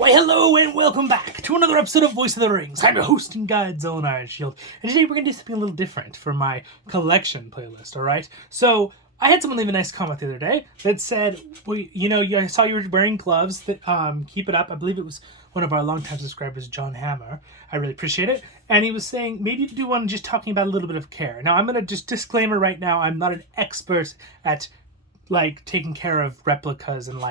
Why, hello and welcome back to another episode of Voice of the Rings. I'm your host and guide, Zollin Ironshield, and today we're going to do something a little different for my collection playlist, alright? So, I had someone leave a nice comment the other day that said, well, I saw you were wearing gloves, that keep it up. I believe it was one of our longtime subscribers, John Hammer. I really appreciate it. And he was saying, maybe you could do one just talking about a little bit of care. Now, I'm going to just disclaimer right now, I'm not an expert at taking care of replicas and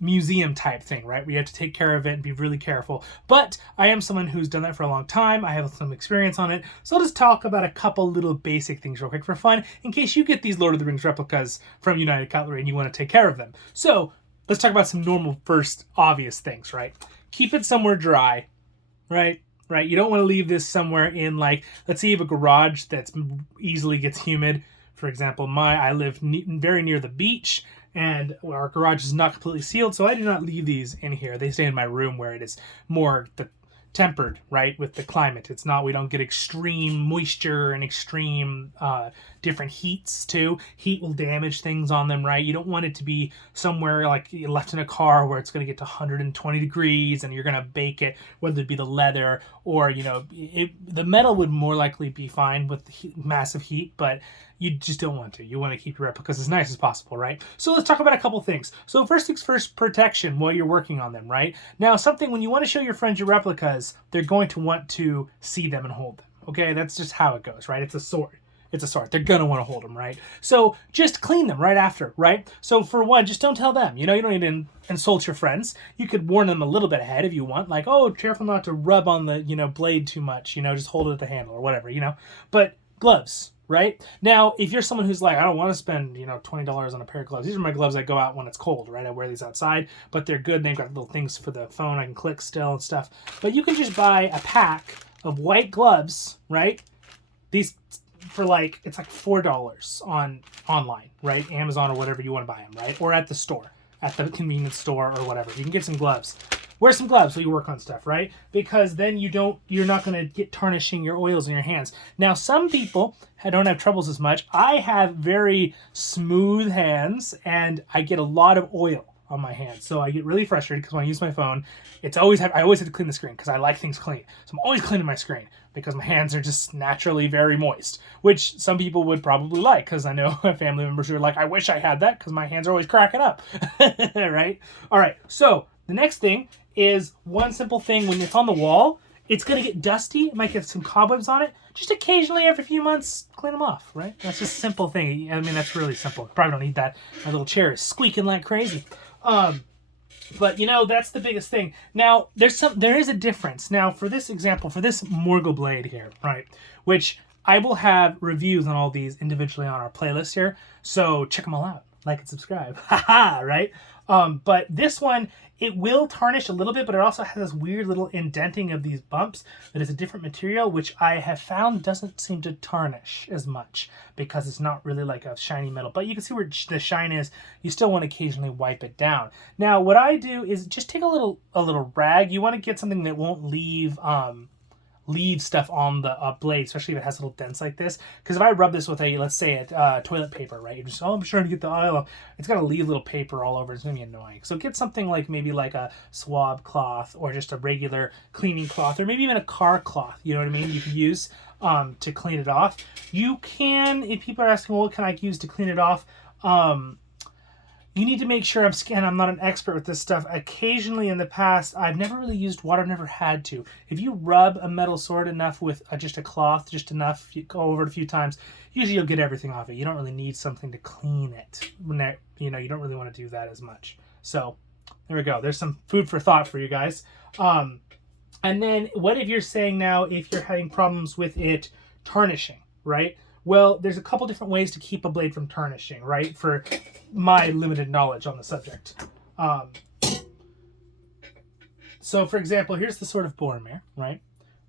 museum type thing, right? We have to take care of it and be really careful. But I am someone who's done that for a long time. I have some experience on it. So I'll just talk about a couple little basic things real quick for fun in case you get these Lord of the Rings replicas from United Cutlery and you want to take care of them. So let's talk about some normal first obvious things, right? Keep it somewhere dry, right? You don't want to leave this somewhere in let's say you have a garage that's easily gets humid. For example, I live very near the beach, and our garage is not completely sealed, so I do not leave these in here. They stay in my room where it is more tempered, right, with the climate. It's not, we don't get extreme moisture and extreme different heats too. Heat will damage things on them, right? You don't want it to be somewhere like left in a car where it's going to get to 120 degrees and you're going to bake it, whether it be the leather or, the metal would more likely be fine with massive heat, but you just don't want to. You want to keep your replicas as nice as possible, right? So let's talk about a couple things. So first things first, protection while you're working on them, right? Now, when you want to show your friends your replicas, they're going to want to see them and hold them, okay? That's just how it goes, right? It's a sword. They're going to want to hold them, right? So just clean them right after, right? So for one, just don't tell them. You don't need to insult your friends. You could warn them a little bit ahead if you want. Careful not to rub on the, blade too much. Just hold it at the handle or whatever, But gloves, right? Now, if you're someone who's I don't want to spend, $20 on a pair of gloves. These are my gloves that go out when it's cold, right? I wear these outside, but they're good. They've got little things for the phone. I can click still and stuff. But you can just buy a pack of white gloves, right? These for it's $4 online, right? Amazon or whatever you want to buy them, right? Or at the store, at the convenience store or whatever. You can get some gloves. Wear some gloves while you work on stuff, right? Because then you're not going to get tarnishing your oils in your hands. Now, some people don't have troubles as much. I have very smooth hands and I get a lot of oil on my hands. So I get really frustrated because when I use my phone, I always have to clean the screen because I like things clean. So I'm always cleaning my screen because my hands are just naturally very moist, which some people would probably like because I know family members who are I wish I had that because my hands are always cracking up, right? All right, so the next thing is one simple thing. When it's on the wall, it's going to get dusty. It might get some cobwebs on it. Just occasionally, every few months, clean them off, right? That's just a simple thing. I mean, that's really simple. Probably don't need that. My little chair is squeaking like crazy. But that's the biggest thing. Now, there is a difference. Now, for this example, for this Morgul blade here, right, which I will have reviews on all these individually on our playlist here, so check them all out. Like and subscribe. Haha, right? But this one, it will tarnish a little bit, but it also has this weird little indenting of these bumps that is a different material, which I have found doesn't seem to tarnish as much because it's not really like a shiny metal. But you can see where the shine is. You still want to occasionally wipe it down. Now, what I do is just take a little rag. You want to get something that won't leave stuff on the blade, especially if it has little dents like this. Because if I rub this with let's say a toilet paper, right? You're just, I'm trying to get the oil off. It's got to leave little paper all over. It's going to be annoying. So get something maybe a swab cloth or just a regular cleaning cloth or maybe even a car cloth. You know what I mean? You can use to clean it off. You can, if people are asking, well, what can I use to clean it off? You need to make sure I'm not an expert with this stuff. Occasionally in the past, I've never really used water, I've never had to. If you rub a metal sword enough with just a cloth, just enough, you go over it a few times, usually you'll get everything off it. You don't really need something to clean it. You don't really want to do that as much. So there we go. There's some food for thought for you guys. And then what if you're saying now, if you're having problems with it tarnishing, right? Well, there's a couple different ways to keep a blade from tarnishing, right? For my limited knowledge on the subject. So, for example, here's the sword of Boromir, right?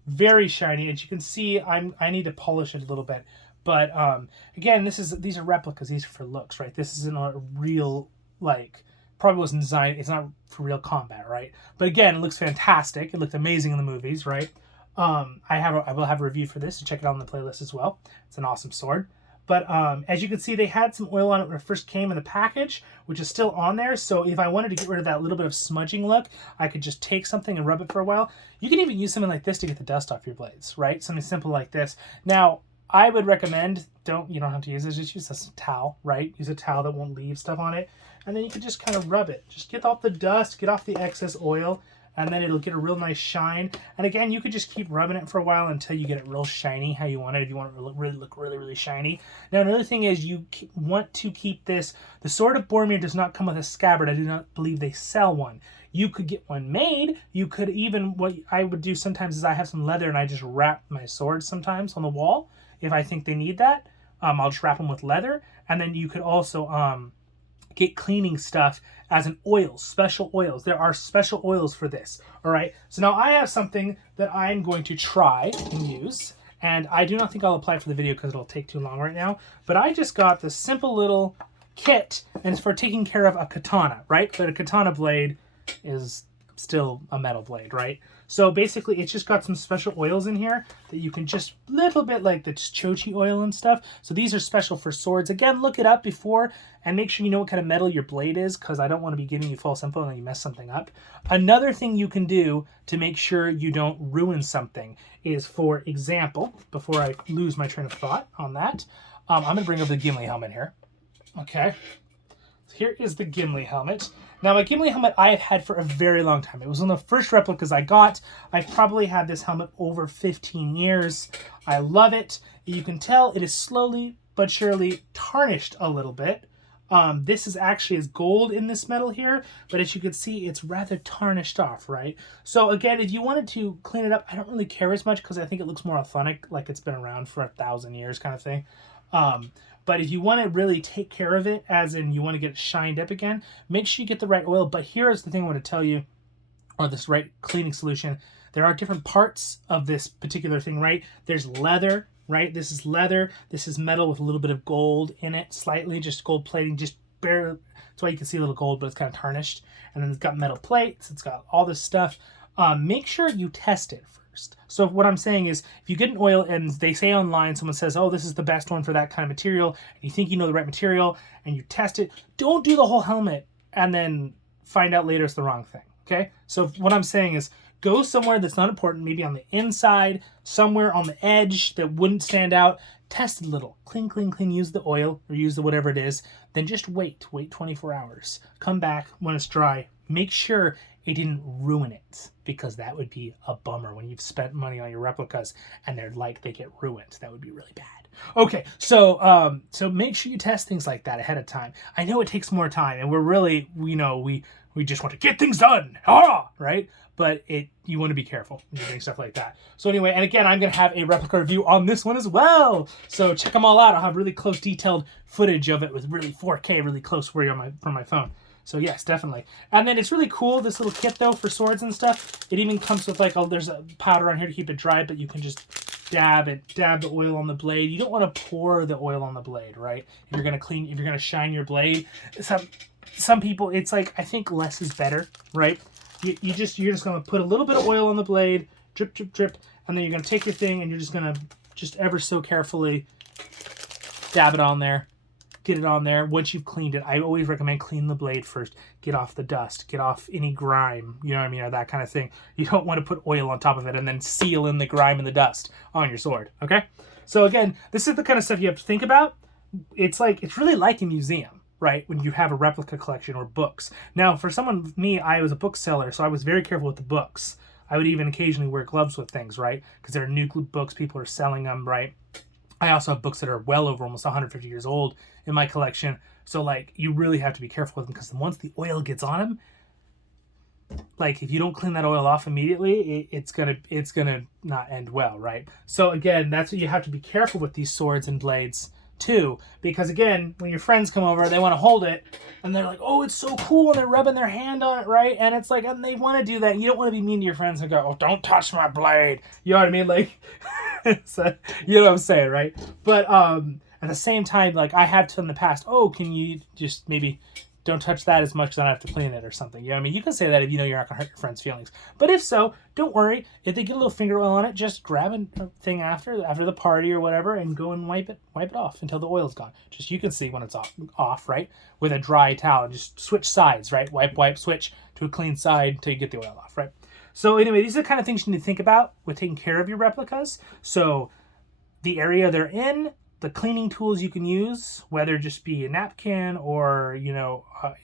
Very shiny. As you can see, I need to polish it a little bit. But, again, these are replicas. These are for looks, right? This isn't a real, probably wasn't designed. It's not for real combat, right? But, again, it looks fantastic. It looked amazing in the movies, right? I will have a review for this, so check it out on the playlist as well. It's an awesome sword. But as you can see, they had some oil on it when it first came in the package, which is still on there. So if I wanted to get rid of that little bit of smudging look, I could just take something and rub it for a while. You can even use something like this to get the dust off your blades, right? Something simple like this. Now, I would recommend, you don't have to use this, just use a towel, right? Use a towel that won't leave stuff on it. And then you can just kind of rub it. Just get off the dust, get off the excess oil, and then it'll get a real nice shine. And again, you could just keep rubbing it for a while until you get it real shiny how you want it, if you want it to look really shiny. Now, another thing is you want to keep this, the Sword of Boromir does not come with a scabbard. I do not believe they sell one. You could get one made. You could even, what I would do sometimes is I have some leather and I just wrap my swords sometimes on the wall. If I think they need that, I'll just wrap them with leather. And then you could also get cleaning stuff as an oil, special oils. There are special oils for this, all right? So now I have something that I'm going to try and use, and I do not think I'll apply for the video because it'll take too long right now, but I just got this simple little kit, and it's for taking care of a katana, right? But a katana blade is still a metal blade, right? So basically it's just got some special oils in here that you can just, little bit like the chochi oil and stuff. So these are special for swords. Again, look it up before and make sure you know what kind of metal your blade is, because I don't want to be giving you false info and then you mess something up. Another thing you can do to make sure you don't ruin something is, for example, before I lose my train of thought on that, I'm going to bring over the Gimli helmet here. Okay. Here is the Gimli helmet. Now, my Gimli helmet I have had for a very long time. It was one of the first replicas I got. I've probably had this helmet over 15 years. I love it. You can tell it is slowly but surely tarnished a little bit. This is actually gold in this metal here, but as you can see, it's rather tarnished off, right? So again, if you wanted to clean it up, I don't really care as much because I think it looks more authentic, like it's been around for 1,000 years kind of thing. But if you want to really take care of it, as in you want to get it shined up again, make sure you get the right oil. But here's the thing I want to tell you, or this right cleaning solution. There are different parts of this particular thing, right? There's leather, right? This is leather. This is metal with a little bit of gold in it, slightly, just gold plating, just barely. That's why you can see a little gold, but it's kind of tarnished. And then it's got metal plates. It's got all this stuff. Make sure you test it first. So what I'm saying is, if you get an oil and they say online, someone says, oh, this is the best one for that kind of material, and you think you know the right material, and you test it, don't do the whole helmet and then find out later it's the wrong thing, okay? So what I'm saying is, go somewhere that's not important, maybe on the inside, somewhere on the edge that wouldn't stand out, test it a little, clean, use the oil, or use the whatever it is, then just wait 24 hours. Come back when it's dry, make sure it didn't ruin it, because that would be a bummer when you've spent money on your replicas and they get ruined. That would be really bad. Okay, so make sure you test things like that ahead of time. I know it takes more time, and we're really, we just want to get things done, right? But you want to be careful when you're doing stuff like that. So anyway, and again, I'm going to have a replica review on this one as well. So check them all out. I'll have really close, detailed footage of it with really 4K, really close for you from my phone. So yes, definitely. And then it's really cool, this little kit though for swords and stuff. It even comes with there's a powder on here to keep it dry, but you can just dab the oil on the blade. You don't want to pour the oil on the blade, right? If you're gonna shine your blade. Some people, it's like, I think less is better, right? You're just gonna put a little bit of oil on the blade, drip, and then you're gonna take your thing and you're just gonna ever so carefully dab it on there. Get it on there. Once you've cleaned it, I always recommend clean the blade first. Get off the dust, get off any grime, you know what I mean, or that kind of thing. You don't want to put oil on top of it and then seal in the grime and the dust on your sword, okay? So again, this is the kind of stuff you have to think about. It's really like a museum, right? When you have a replica collection or books. Now, for someone, me, I was a bookseller, so I was very careful with the books. I would even occasionally wear gloves with things, right? Because they're new books, people are selling them, right? I also have books that are well over almost 150 years old in my collection. So you really have to be careful with them, because once the oil gets on them, if you don't clean that oil off immediately, it's gonna not end well, right? So again, that's what you have to be careful with these swords and blades too, because again, when your friends come over, they want to hold it and they're like, oh, it's so cool, and they're rubbing their hand on it, right? And it's and they want to do that. You don't want to be mean to your friends and go, oh, don't touch my blade, you know what I mean? So, you know what I'm saying, right? But at the same time, I have to in the past, oh, can you just maybe don't touch that as much because I don't have to clean it or something. You know what I mean? You can say that if you know you're not going to hurt your friend's feelings. But if so, don't worry. If they get a little finger oil on it, just grab a thing after the party or whatever and go and wipe it off until the oil's gone. Just you can see when it's off, right? With a dry towel. And just switch sides, right? Wipe, switch to a clean side until you get the oil off, right? So anyway, these are the kind of things you need to think about with taking care of your replicas. So the area they're in, the cleaning tools you can use, whether it just be a napkin or,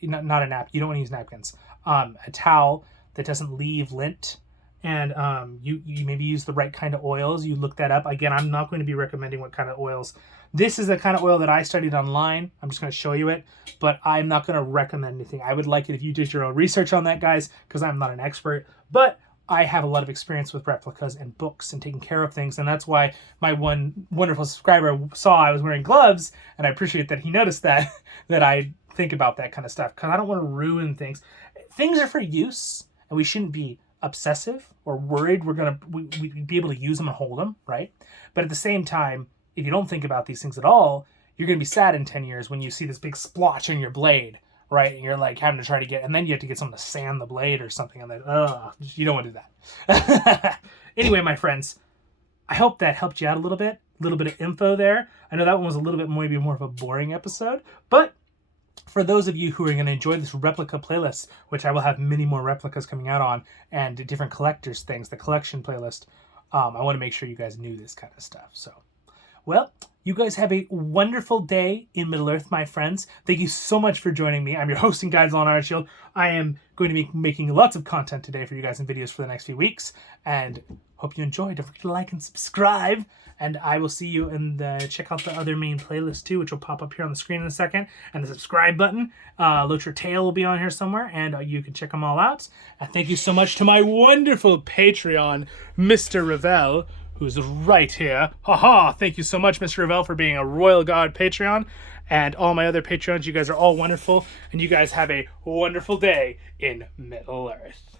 not a napkin. You don't want to use napkins. A towel that doesn't leave lint. And you maybe use the right kind of oils. You look that up. Again, I'm not going to be recommending what kind of oils. This is the kind of oil that I studied online. I'm just going to show you it. But I'm not going to recommend anything. I would like it if you did your own research on that, guys, because I'm not an expert. But I have a lot of experience with replicas and books and taking care of things, and that's why my one wonderful subscriber saw I was wearing gloves, and I appreciate that he noticed that I think about that kind of stuff, because I don't want to ruin things. Things are for use, and we shouldn't be obsessive or worried we'd be able to use them and hold them, right? But at the same time, if you don't think about these things at all, you're going to be sad in 10 years when you see this big splotch on your blade, right? And you're like having to try to get, and then you have to get someone to sand the blade or something, and then, you don't want to do that. Anyway, my friends, I hope that helped you out a little bit of info there. I know that one was a little bit maybe more of a boring episode, but for those of you who are going to enjoy this replica playlist, which I will have many more replicas coming out on, and different collectors things, the collection playlist, I want to make sure you guys knew this kind of stuff. So, well, you guys have a wonderful day in Middle-earth, my friends. Thank you so much for joining me. I'm your host and guide, Zollin Ironshield. I am going to be making lots of content today for you guys and videos for the next few weeks. And hope you enjoy. Don't forget to like and subscribe. And I will see you check out the other main playlist too, which will pop up here on the screen in a second. And the subscribe button. LOTR tail will be on here somewhere. And you can check them all out. And thank you so much to my wonderful Patreon, MrRevel, who's right here. Haha, thank you so much, MrRevel, for being a Royal God Patreon. And all my other Patreons, you guys are all wonderful. And you guys have a wonderful day in Middle-earth.